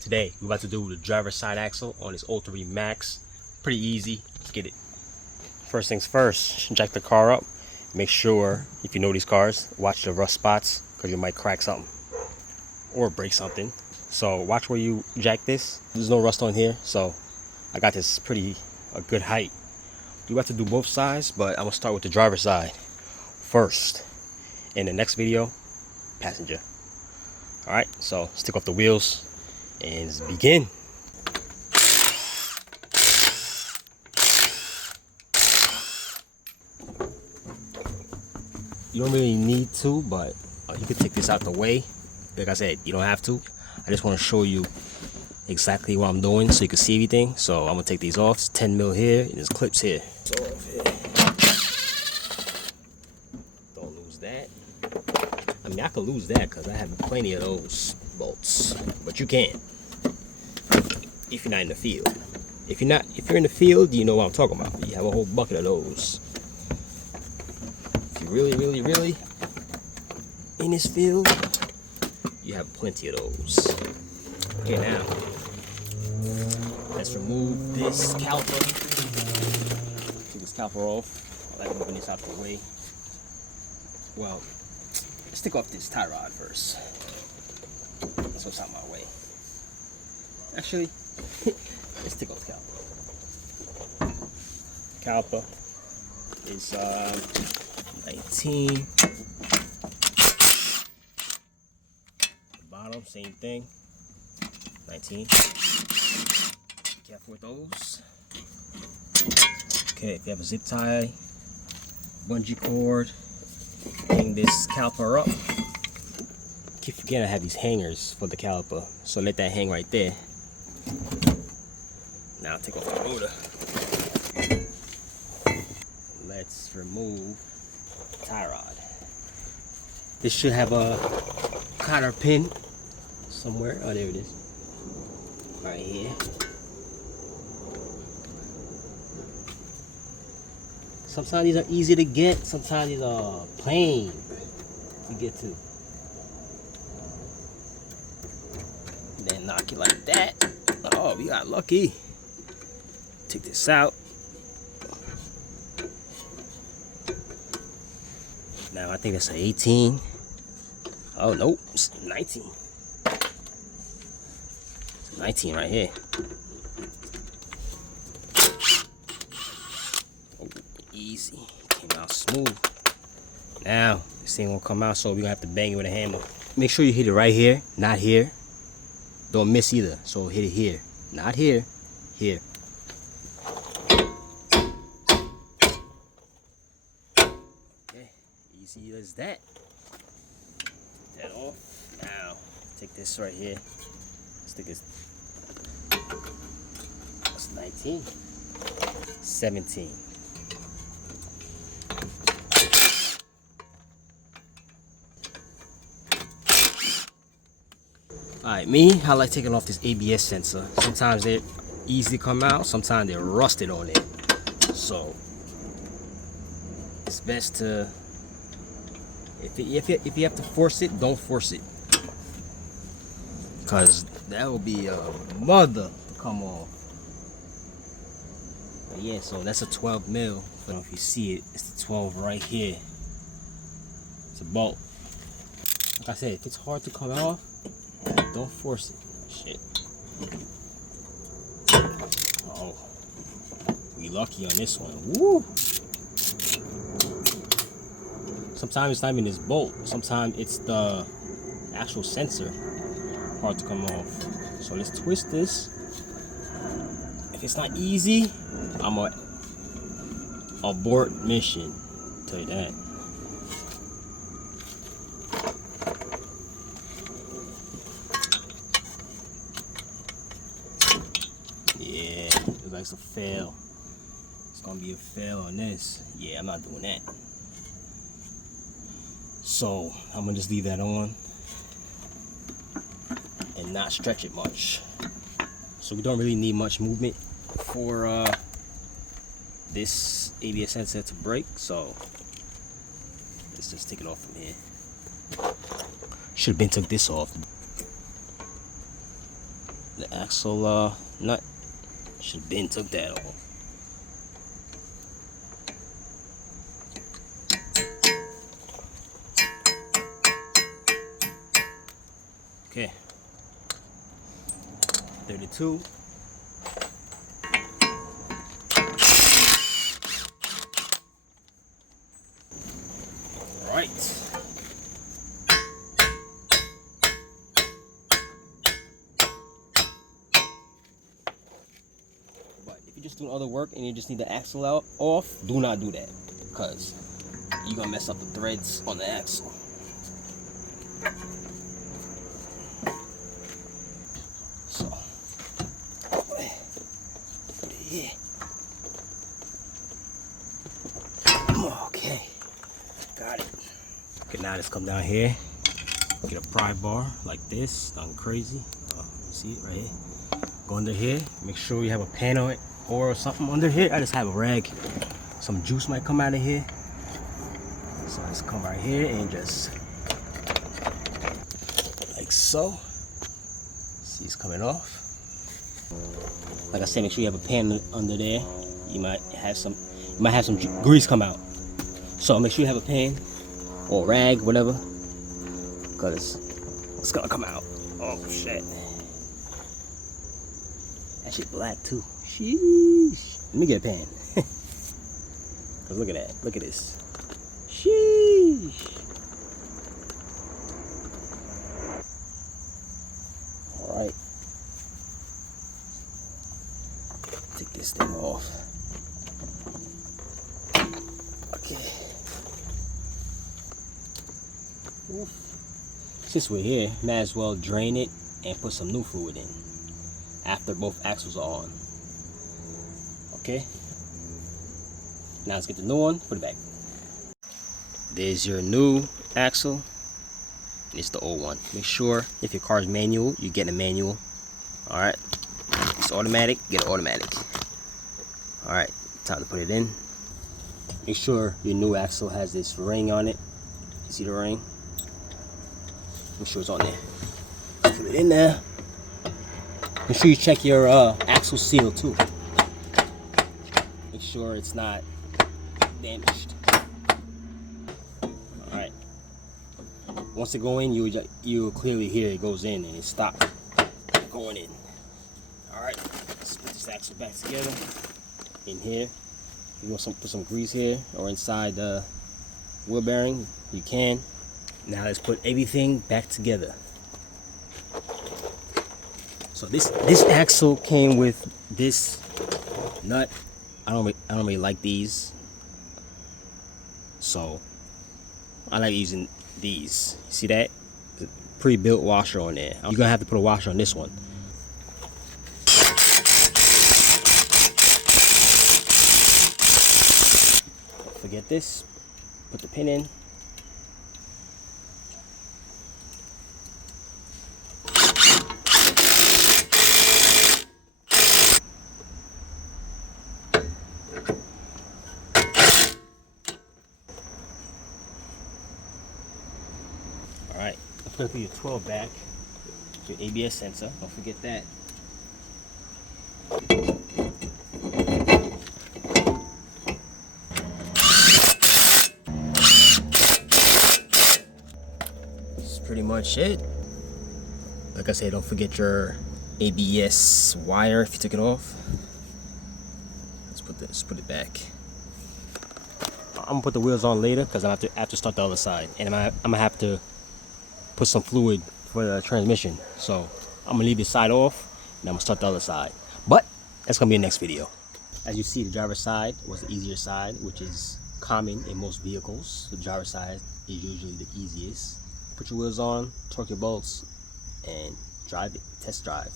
Today we're about to do the driver's side axle on this 03 Max. Pretty easy. Let's get it. First things first, jack the car up. Make sure, if you know these cars, watch the rust spots because you might crack something or break something. So watch where you jack this. There's no rust on here, so I got this pretty a good height. We're about to do both sides, but I'm gonna start with the driver's side first. In the next video, passenger. All right, so let's take off the wheels and let's begin. You don't really need to, but you can take this out the way. Like I said, you don't have to. I just want to show you exactly what I'm doing so you can see everything. So I'm gonna take these off. It's 10 mil here and there's clips here. So off here. Don't lose that. I mean, I could lose that because I have plenty of those bolts, but you can't if you're not in the field. If you're in the field, you know what I'm talking about. You have a whole bucket of those. If you're really in this field, you have plenty of those. Okay, now let's remove this caliper. Take this caliper off. I like moving this out the way. Well, let's take off this tie rod first. So it's out of my way. Actually, let's take off the caliper. Caliper is 19. The bottom, same thing. 19. Be careful with those. Okay, if you have a zip tie, bungee cord, hang this caliper up. Keep forgetting I have these hangers for the caliper, so let that hang right there. Now take off the motor. Let's remove the tie rod. This should have a cotter pin somewhere. Oh, there it is. Right here. Sometimes these are easy to get. Sometimes these are pain to get to. Then knock it like that. Oh, we got lucky. Take this out. Now I think that's an 18. Oh nope, it's 19. It's 19 right here. Oh, easy. Came out smooth. Now this thing won't come out, so we're gonna have to bang it with a hammer. Make sure you hit it right here, not here. Don't miss either. So hit it here, not here, here. Okay, easy as that. Take that off. Now take this right here. Stick it. That's 19. 17. Alright, me, I like taking off this ABS sensor. Sometimes they're easy to come out, sometimes they're rusted on it. So it's best to, if you have to force it, don't force it. Because that will be a mother to come off. But yeah, so that's a 12 mil. I don't know if you see it, it's the 12 right here. It's a bolt. Like I said, if it's hard to come off, don't force it. Shit. Oh, we lucky on this one. Woo! Sometimes it's not even this bolt. Sometimes it's the actual sensor hard to come off. So let's twist this. If it's not easy, I'm gonna abort mission. Tell you that. Yeah, looks like it's a fail. It's gonna be a fail on this. Yeah, I'm not doing that. So I'm gonna just leave that on and not stretch it much. So we don't really need much movement for this ABS sensor to break. So let's just take it off from here. Should have been took this off. The axle nut should have been took that off. Okay, 32. All right. But if you're just doing other work and you just need the axle out off, do not do that, because you're gonna mess up the threads on the axle. So, put it here. Okay, got it. Okay, now let's come down here. Get a pry bar like this, nothing crazy. See it right here. Go under here, make sure you have a pan on it or something under here. I just have a rag. Some juice might come out of here. So let's come right here and just like so. See, it's coming off. Like I said, make sure you have a pan under there. You might have some grease come out. So make sure you have a pan or a rag, whatever, because it's gonna come out. Oh shit. That shit black too. Sheesh. Let me get a pan. Cause look at that. Look at this. Sheesh. Alright. Take this thing off. Okay. Since we're here, might as well drain it and put some new fluid in after both axles are on. Okay, now let's get the new one, put it back. There's your new axle, and it's the old one. Make sure if your car is manual, you get a manual. Alright, it's automatic, get an automatic. Alright, time to put it in. Make sure your new axle has this ring on it. You see the ring? Make sure it's on there. Put it in there. Make sure you check your axle seal too. Make sure it's not damaged. Alright. Once it goes in, you'll clearly hear it goes in and it stops going in. Alright. Let's put this axle back together. In here. You want to put some grease here or inside the wheel bearing, you can. Now let's put everything back together. So this axle came with this nut. I don't really like these, so I like using these. See that? Pre-built washer on there. You're gonna have to put a washer on this one. Don't forget this. Put the pin in. Alright, I'm going to put your 12 back, your ABS sensor, don't forget that. That's pretty much it. Like I said, don't forget your ABS wire if you took it off. Let's put it back. I'm going to put the wheels on later because I have to start the other side. And I'm going to have to put some fluid for the transmission, so I'm gonna leave this side off and I'm gonna start the other side, but that's gonna be the next video. As you see, the driver's side was the easier side, which is common in most vehicles. The driver's side is usually the easiest. Put your wheels on, torque your bolts, and drive it. Test drive.